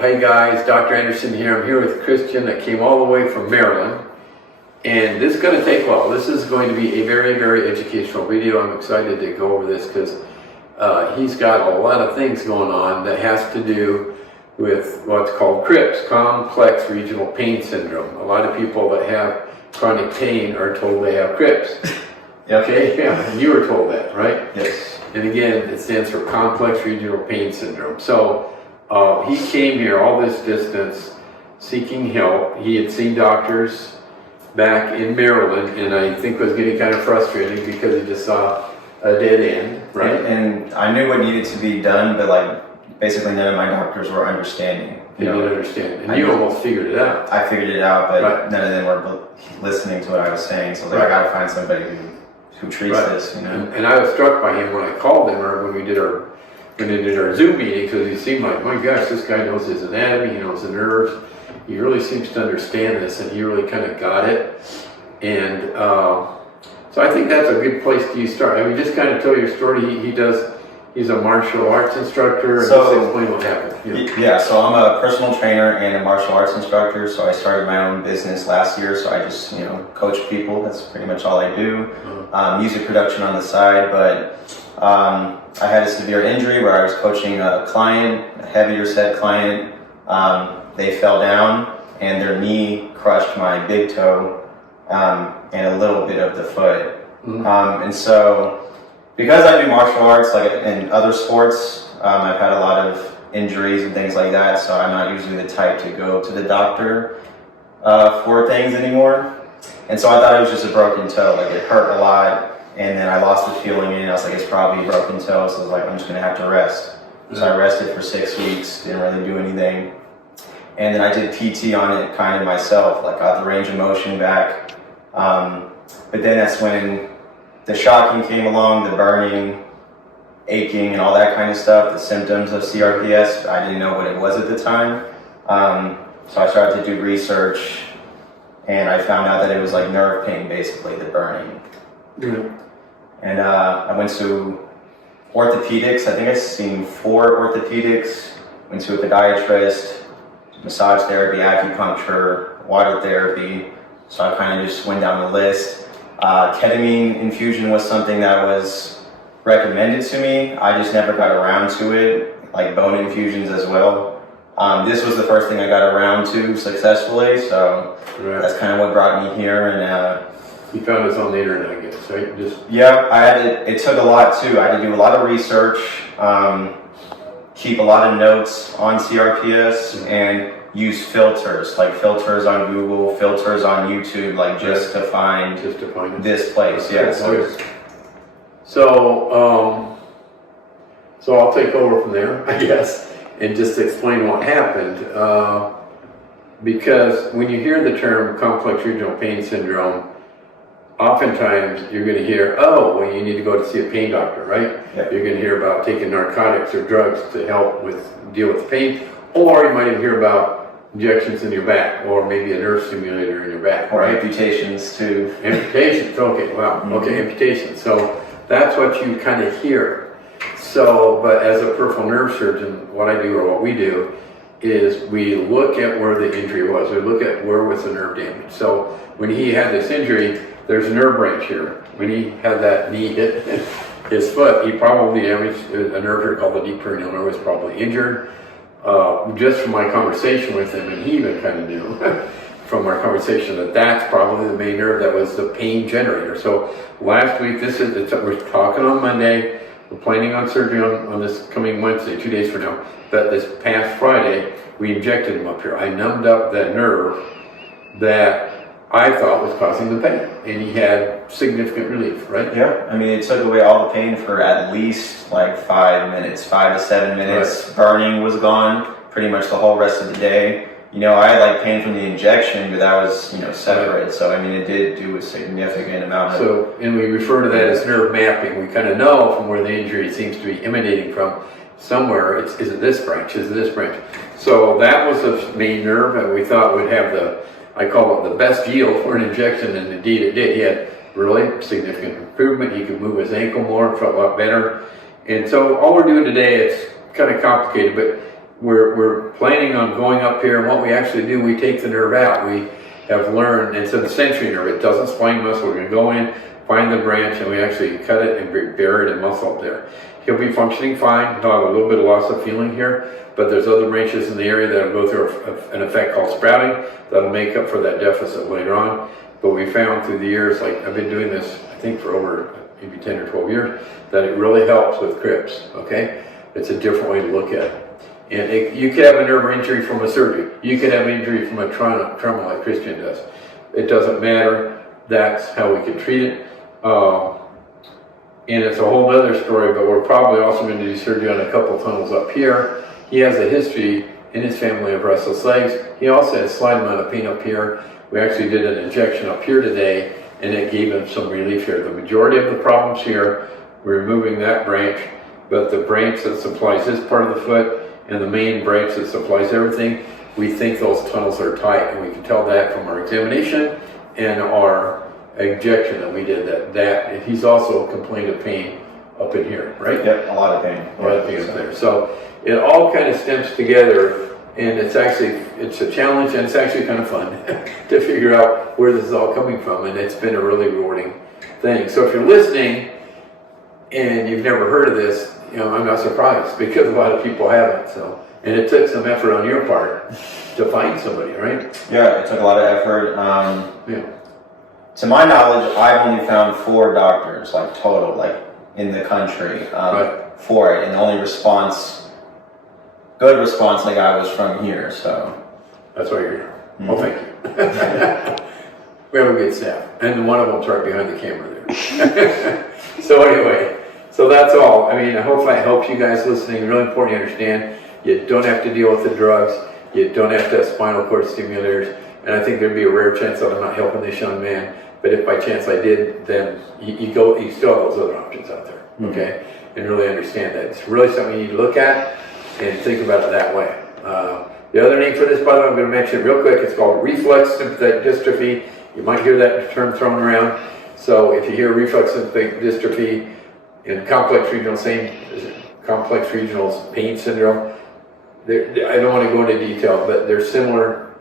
hey guys, Dr. Anderson here. I'm here with Christian that came all the way from Maryland. And this is going to take a while. This is going to be a very, very educational video. I'm excited to go over this because he's got a lot of things going on that has to do with what's called CRPS, Complex Regional Pain Syndrome. A lot of people that have chronic pain are told they have CRPS. Yep. Okay, yeah, and you were told that, right? Yes. And again, it stands for Complex Regional Pain Syndrome. So he came here all this distance seeking help. He had seen doctors back in Maryland, and I think was getting kind of frustrated because he just saw a dead end, right? And I knew what needed to be done, but like basically none of my doctors were understanding. They didn't understand, and you almost figured it out. I figured it out, but right. None of them were listening to what I was saying. So like, I got to find somebody who treats right. this, you know. And I was struck by him when I called him, or when we did our Zoom meeting, because he seemed like, my gosh, this guy knows his anatomy, he knows the nerves. He really seems to understand this, and he really kind of got it. And so I think that's a good place to start. I mean, just kind of tell your story. He's a martial arts instructor, and so, just explain what happened. Yeah, so I'm a personal trainer and a martial arts instructor. So I started my own business last year. So I just, coach people. That's pretty much all I do. Music production on the side, but I had a severe injury where I was coaching a client, a heavier set client. They fell down and their knee crushed my big toe and a little bit of the foot. And so because I do martial arts, like in other sports, I've had a lot of injuries and things like that, so I'm not usually the type to go to the doctor for things anymore. And so I thought it was just a broken toe, like it hurt a lot, and then I lost the feeling in it. I was like, it's probably a broken toe, so I was like, I'm just gonna have to rest. So I rested for 6 weeks, didn't really do anything. And then I did PT on it kind of myself, like got the range of motion back. But then that's when the shocking came along, the burning, aching, and all that kind of stuff, the symptoms of CRPS. I didn't know what it was at the time. So I started to do research, and I found out that it was like nerve pain, basically, the burning. And I went to orthopedics. I think I've seen 4 orthopedics. Went to a podiatrist, massage therapy, acupuncture, water therapy. So I kind of just went down the list. Ketamine infusion was something that was recommended to me. I just never got around to it, like bone infusions as well. This was the first thing I got around to successfully, so that's kind of what brought me here. And you found this on the internet, I guess, right? Yeah, it took a lot too. I had to do a lot of research, keep a lot of notes on CRPS, and use filters, like filters on Google, filters on YouTube, like just to find this place. Yeah. So I'll take over from there, I guess, and just explain what happened. Because when you hear the term complex regional pain syndrome, oftentimes you're going to hear, oh, well, you need to go to see a pain doctor, right? Yep. You're going to hear about taking narcotics or drugs to help deal with the pain, or you might even hear about injections in your back, or maybe a nerve stimulator in your back, or right? amputations too. Amputations, okay, wow, okay, amputations. So that's what you kind of hear. So, but as a peripheral nerve surgeon, what I do, or what we do, is we look at where the injury was. We look at where was the nerve damage. So when he had this injury, there's a nerve branch here. When he had that knee hit his foot, he probably damaged a nerve here called the deep peroneal nerve, was probably injured. Just from my conversation with him, and he even kind of knew from our conversation that that's probably the main nerve that was the pain generator. So last week, we're talking on Monday, we're planning on surgery on this coming Wednesday, 2 days from now, but this past Friday, we injected him up here. I numbed up that nerve that I thought was causing the pain, and he had significant relief, right? Yeah, I mean, it took away all the pain for at least like 5 minutes, 5 to 7 minutes. Right. Burning was gone pretty much the whole rest of the day. I had like pain from the injection, but that was, separate. Right. So, I mean, it did do a significant amount of... So, and we refer to that as nerve mapping. We kind of know from where the injury seems to be emanating from. Somewhere, is it this branch? Is it this branch? So that was the main nerve, and we thought would have I call it the best yield for an injection, and indeed it did. He had really significant improvement. He could move his ankle more, felt a lot better. And so all we're doing today, it's kind of complicated, but we're planning on going up here, and what we actually do, we take the nerve out. We have learned, it's a sensory nerve, it doesn't spine muscle. We're going to go in, find the branch, and we actually cut it and bury it in muscle up there. He'll be functioning fine. He'll have a little bit of loss of feeling here, but there's other branches in the area that will go through an effect called sprouting that'll make up for that deficit later on. But we found through the years, like I've been doing this, I think for over maybe 10 or 12 years, that it really helps with CRPS, okay? It's a different way to look at it. And you could have a nerve injury from a surgery. You could have an injury from a trauma like Christian does. It doesn't matter. That's how we can treat it. And it's a whole other story, but we're probably also going to do surgery on a couple tunnels up here. He has a history in his family of restless legs. He also has a slight amount of pain up here. We actually did an injection up here today, and it gave him some relief here. The majority of the problems here, we're removing that branch, but the branch that supplies this part of the foot and the main branch that supplies everything, we think those tunnels are tight, and we can tell that from our examination and our injection that we did. That he's also complained of pain up in here, right? Yep, a lot of pain. A lot of pain up there. So it all kind of stems together, and it's a challenge, and it's actually kind of fun to figure out where this is all coming from, and it's been a really rewarding thing. So if you're listening and you've never heard of this, you know, I'm not surprised, because a lot of people haven't. So, and it took some effort on your part to find somebody, right? Yeah, it took a lot of effort. Yeah. To my knowledge, I've only found 4 doctors, like total, like in the country, for it, and the only good response I got was from here. So That's why you're here. Well, thank you. We have a good staff, and one of them's right behind the camera there. So anyway, so that's all. I mean, I hope that helps you guys listening. Really important to understand. You don't have to deal with the drugs. You don't have to have spinal cord stimulators. And I think there'd be a rare chance that I'm not helping this young man. But if by chance I did, then you still have those other options out there, okay? And really understand that. It's really something you need to look at and think about it that way. The other name for this, by the way, I'm going to mention it real quick. It's called reflex sympathetic dystrophy. You might hear that term thrown around. So if you hear reflex sympathetic dystrophy in complex regional pain syndrome, I don't want to go into detail, but there's similar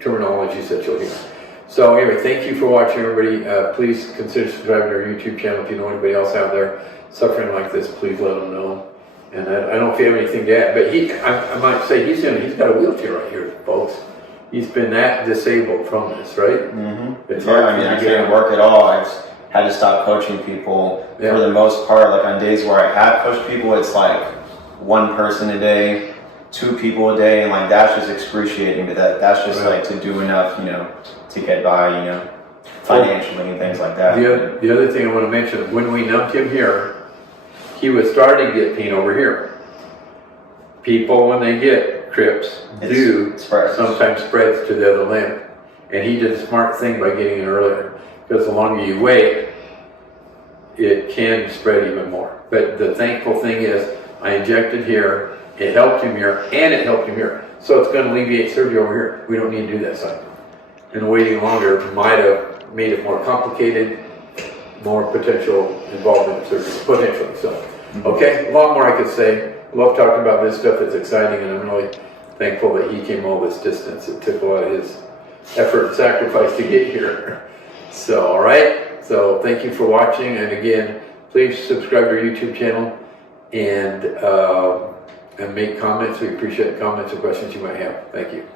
terminologies that you'll hear. So anyway, thank you for watching, everybody. Please consider subscribing to our YouTube channel. If you know anybody else out there suffering like this, please let them know. And I don't know if you have anything to add, but I might say he's got a wheelchair right here, folks. He's been that disabled from this, right? Mm-hmm. It's hard. I mean, I can't work at all. I've had to stop coaching people for the most part. Like on days where I have coached people, it's like 1 person a day, 2 people a day, and like that's just excruciating. But that's just like to do enough, you know, to get by, you know, financially and things like that. The other thing I want to mention, when we numbed him here, he was starting to get pain over here. People, when they get CRPS, sometimes spreads to the other limb. And he did a smart thing by getting it earlier, because the longer you wait, it can spread even more. But the thankful thing is, I injected here, it helped him here, and it helped him here. So it's going to alleviate surgery over here. We don't need to do that side. And waiting longer might have made it more complicated, more potential involvement in surgery, potentially. So, okay, a lot more I could say. Love talking about this stuff. It's exciting, and I'm really thankful that he came all this distance. It took a lot of his effort and sacrifice to get here. So, all right. So, thank you for watching, and again, please subscribe to our YouTube channel and make comments. We appreciate the comments and questions you might have. Thank you.